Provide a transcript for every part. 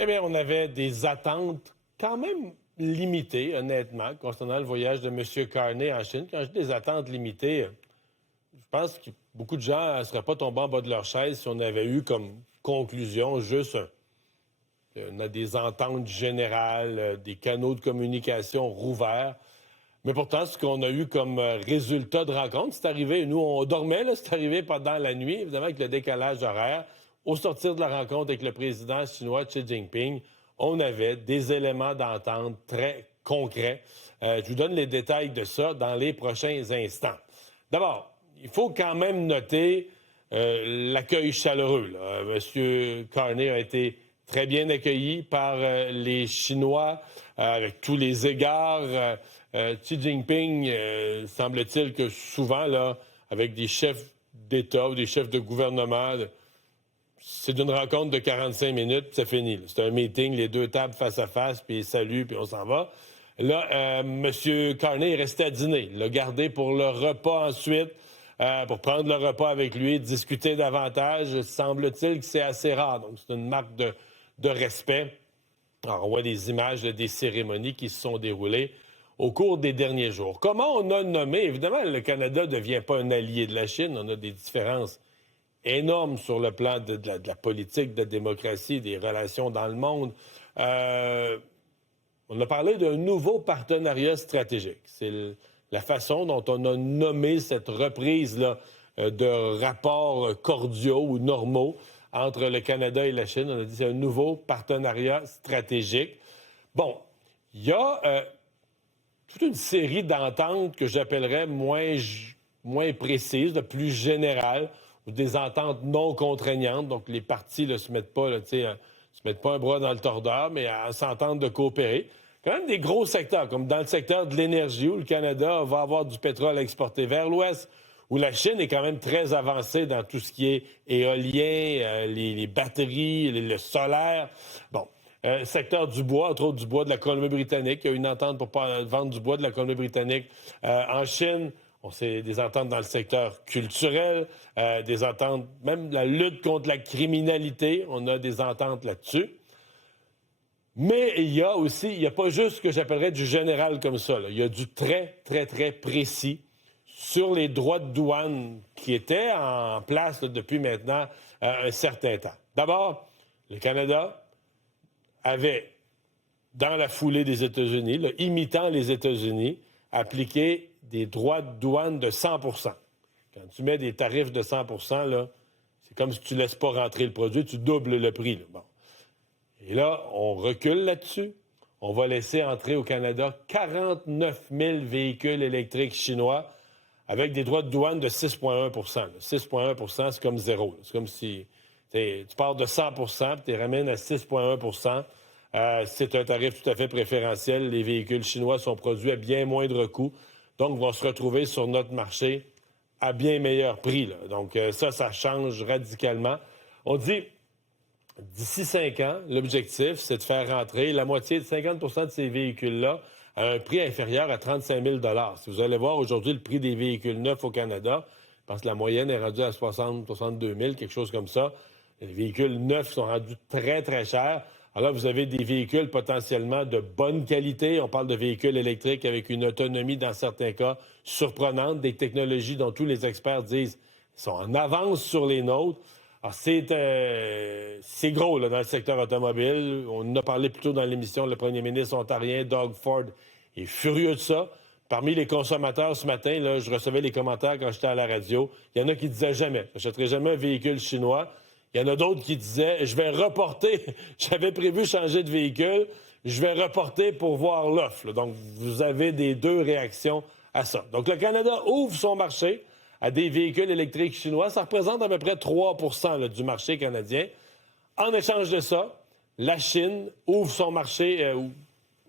Eh bien, on avait des attentes quand même limitées, honnêtement, concernant le voyage de M. Carney en Chine. Quand je dis des attentes limitées, je pense que beaucoup de gens ne seraient pas tombés en bas de leur chaise si on avait eu comme conclusion juste on a des ententes générales, des canaux de communication rouverts. Mais pourtant, ce qu'on a eu comme résultat de rencontre, c'est arrivé, nous, on dormait, là, c'est arrivé pendant la nuit, évidemment, avec le décalage horaire. Au sortir de la rencontre avec le président chinois Xi Jinping, on avait des éléments d'entente très concrets. Je vous donne les détails de ça dans les prochains instants. D'abord, il faut quand même noter l'accueil chaleureux. Monsieur Carney a été très bien accueilli par les Chinois, avec tous les égards. Xi Jinping, semble-t-il que souvent, là, avec des chefs d'État ou des chefs de gouvernement, c'est d'une rencontre de 45 minutes, puis ça finit. C'est un meeting, les deux tables face à face, puis salut, puis on s'en va. Là, M. Carney est resté à dîner. Il l'a gardé pour le repas ensuite, pour prendre le repas avec lui, discuter davantage. Semble-t-il que c'est assez rare. Donc, c'est une marque de respect. Alors, on voit des images des cérémonies qui se sont déroulées au cours des derniers jours. Comment on a nommé? Évidemment, le Canada ne devient pas un allié de la Chine. On a des différences énormes sur le plan de la politique, de la démocratie, des relations dans le monde. On a parlé d'un nouveau partenariat stratégique. C'est la façon dont on a nommé cette reprise-là de rapports cordiaux ou normaux entre le Canada et la Chine. On a dit que c'est un nouveau partenariat stratégique. Bon, il y a toute une série d'ententes que j'appellerais moins précises, plus générales, ou des ententes non contraignantes. Donc, les parties ne se mettent pas, se mettent pas un bras dans le tordeur, mais à s'entendre de coopérer. Quand même des gros secteurs, comme dans le secteur de l'énergie, où le Canada va avoir du pétrole à exporter vers l'Ouest, où la Chine est quand même très avancée dans tout ce qui est éolien, les batteries, le solaire. Bon. Secteur du bois, entre autres du bois de la Colombie-Britannique. Il y a une entente pour vendre du bois de la Colombie-Britannique en Chine. On sait des ententes dans le secteur culturel, des ententes, même la lutte contre la criminalité. On a des ententes là-dessus. Mais il y a aussi, il n'y a pas juste ce que j'appellerais du général comme ça. Là. Il y a du très, très, très précis sur les droits de douane qui étaient en place là, depuis maintenant un certain temps. D'abord, le Canada avait, dans la foulée des États-Unis, là, imitant les États-Unis, appliqué des droits de douane de 100 %. Quand tu mets des tarifs de 100 % là, c'est comme si tu ne laisses pas rentrer le produit, tu doubles le prix. Là. Bon. Et là, on recule là-dessus. On va laisser entrer au Canada 49 000 véhicules électriques chinois avec des droits de douane de 6,1 %. 6,1 %, c'est comme zéro. C'est comme si tu pars de 100 % puis tu les ramènes à 6,1 %. C'est un tarif tout à fait préférentiel. Les véhicules chinois sont produits à bien moindre coût, donc vont se retrouver sur notre marché à bien meilleur prix. Là. Donc ça change radicalement. On dit, d'ici 5 ans, l'objectif, c'est de faire rentrer la moitié de 50 % de ces véhicules-là à un prix inférieur à 35 000 $. Si vous allez voir aujourd'hui le prix des véhicules neufs au Canada, je pense que la moyenne est rendue à 60 62 000, quelque chose comme ça. Les véhicules neufs sont rendus très, très chers. Alors là, vous avez des véhicules potentiellement de bonne qualité. On parle de véhicules électriques avec une autonomie, dans certains cas, surprenante, des technologies dont tous les experts disent sont en avance sur les nôtres. Alors, c'est gros là, dans le secteur automobile. On en a parlé plus tôt dans l'émission, le premier ministre ontarien, Doug Ford, est furieux de ça. Parmi les consommateurs ce matin, là, je recevais les commentaires quand j'étais à la radio. Il y en a qui disaient jamais, je n'achèterai jamais un véhicule chinois. Il y en a d'autres qui disaient, je vais reporter, j'avais prévu changer de véhicule, je vais reporter pour voir l'offre. Donc, vous avez des deux réactions à ça. Donc, le Canada ouvre son marché à des véhicules électriques chinois. Ça représente à peu près 3 % là, du marché canadien. En échange de ça, la Chine ouvre son marché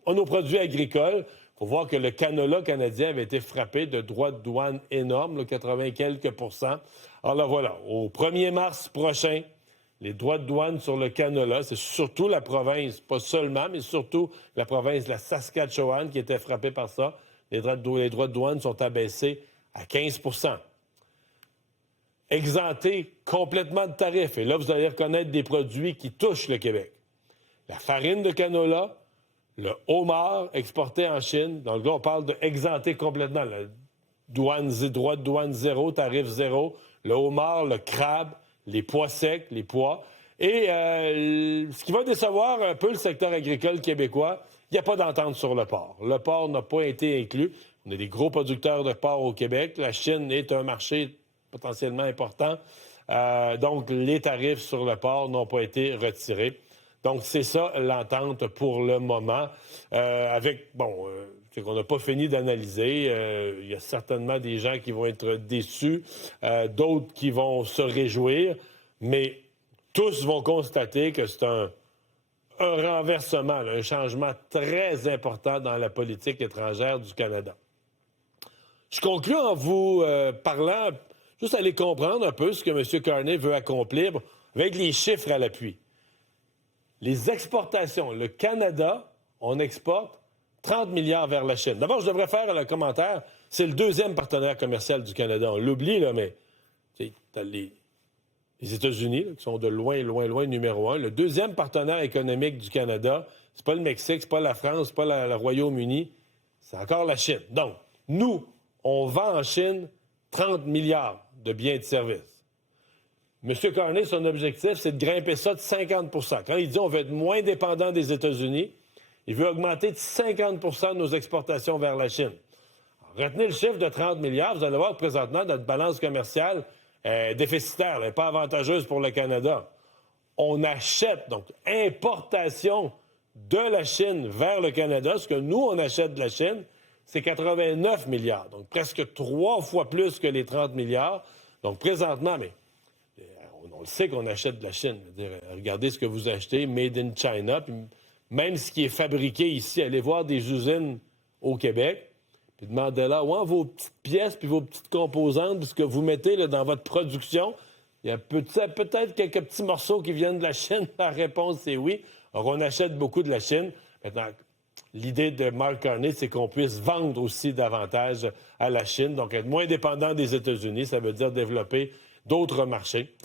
à nos produits agricoles. Il faut voir que le canola canadien avait été frappé de droits de douane énormes, là, 80 quelques %. Alors là, voilà, au 1er mars prochain, les droits de douane sur le canola, c'est surtout la province, pas seulement, mais surtout la province de la Saskatchewan qui était frappée par ça. Les droits de douane sont abaissés à 15 %. Exemptés complètement de tarifs. Et là, vous allez reconnaître des produits qui touchent le Québec. la farine de canola, le homard exporté en Chine. Donc là, on parle d'exenter complètement. Droit de douane zéro, tarif zéro, le homard, le crabe, les pois secs, les pois. Et ce qui va décevoir un peu le secteur agricole québécois, il n'y a pas d'entente sur le porc. Le porc n'a pas été inclus. On a des gros producteurs de porc au Québec. La Chine est un marché potentiellement important. Donc, les tarifs sur le porc n'ont pas été retirés. Donc, c'est ça l'entente pour le moment. C'est qu'on n'a pas fini d'analyser. Il y a certainement des gens qui vont être déçus, d'autres qui vont se réjouir, mais tous vont constater que c'est un renversement, là, un changement très important dans la politique étrangère du Canada. Je conclus en vous parlant, juste aller comprendre un peu ce que M. Carney veut accomplir avec les chiffres à l'appui. Les exportations, le Canada, on exporte 30 milliards vers la Chine. D'abord, je devrais faire le commentaire, c'est le deuxième partenaire commercial du Canada. On l'oublie, là, mais t'as les États-Unis, là, qui sont de loin, loin, loin numéro un. Le deuxième partenaire économique du Canada, c'est pas le Mexique, c'est pas la France, c'est pas le Royaume-Uni, c'est encore la Chine. Donc, nous, on vend en Chine 30 milliards de biens et de services. M. Carney, son objectif, c'est de grimper ça de 50 %. Quand il dit on veut être moins dépendant des États-Unis, il veut augmenter de 50 % nos exportations vers la Chine. Alors, retenez le chiffre de 30 milliards, vous allez voir que présentement, notre balance commerciale est déficitaire, elle n'est pas avantageuse pour le Canada. On achète, donc importation de la Chine vers le Canada, ce que nous, on achète de la Chine, c'est 89 milliards, donc presque 3 fois plus que les 30 milliards. Donc présentement, mais on le sait qu'on achète de la Chine. Regardez ce que vous achetez, Made in China, puis même ce qui est fabriqué ici, allez voir des usines au Québec, puis demandez-là, vos petites pièces, puis vos petites composantes, puis ce que vous mettez là, dans votre production, il y a peut-être quelques petits morceaux qui viennent de la Chine. La réponse, c'est oui. Alors, on achète beaucoup de la Chine. Maintenant, l'idée de Mark Carney, c'est qu'on puisse vendre aussi davantage à la Chine. Donc, être moins dépendant des États-Unis, ça veut dire développer d'autres marchés.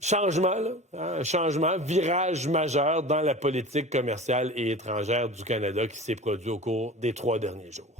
Changement, un changement, virage majeur dans la politique commerciale et étrangère du Canada qui s'est produit au cours des 3 derniers jours.